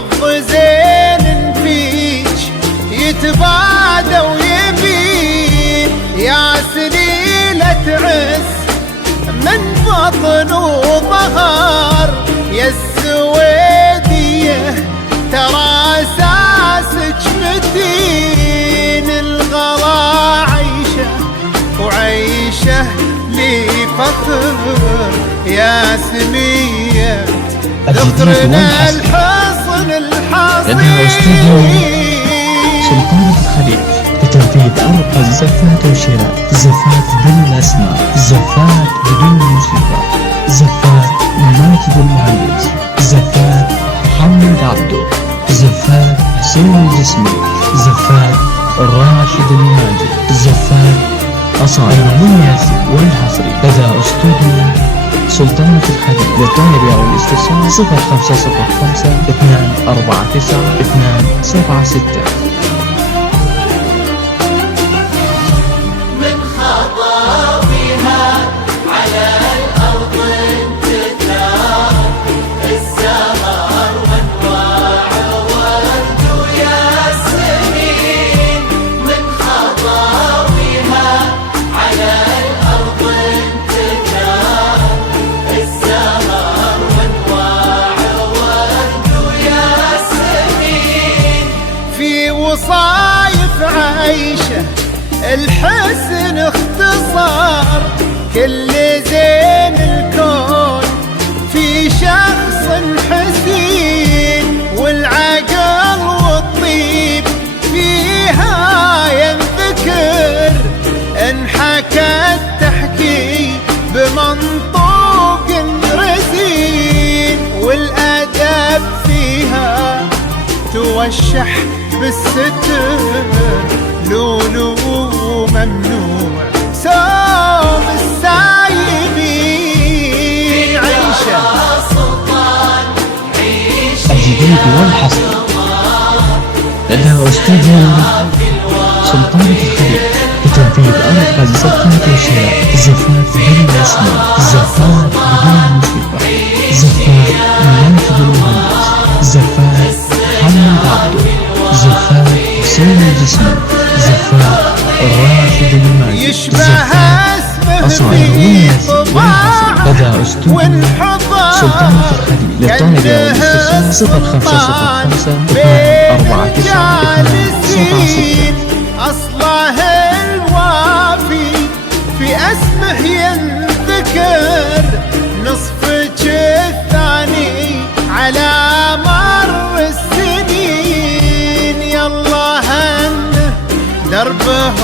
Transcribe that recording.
حظ زين فيك يتبادى ويبين، يا سليلة عز من بطن وظهر، يا السويدية ترى اساسك متين. الغلا عيشه وعيشه لي فخر، يا سمية ذكرنا الحصن الحصين. سلطانة الخليج لتنفيذ أرقى الزفات وشراء زفات بالأسماء، زفات بدون موسيقى، زفات ماجد المهندس، زفات محمد عبده، زفات حسين الجسمي، زفات راشد الماجد، زفات أصائل المميز والحصري لدى أستوديو سلطانة الخليج. للطلب أو الاستفسار 0505 249 276. وصايف عيشه الحسن اختصار، كل زين الكون في شخص حسين، والعقل والطيب فيها ينذكر، انحكت تحكي بمنطوق رزين، والادب فيها توشح بالستر، لولو ممنوع سوم السايبين. عيشه الجديد والحصري لدى أستوديو سلطانة الخليج لتنفيذ أرقى الزفات وشراء زفات بالأسماء، زفات بدون موسيقى، زفات ماجد المهندس، زفات محمد عبده، زفات حسين الجسمي، زفات راشد الماجد، زفات أصائل المميز والحصري لدى أستوديو سلطانة الخليج. للطلب أو الاستفسار 0505 249 276. أصله الوافي في اسمه ينذكر، نصفك الثاني على مر السنين، يلا هن دربه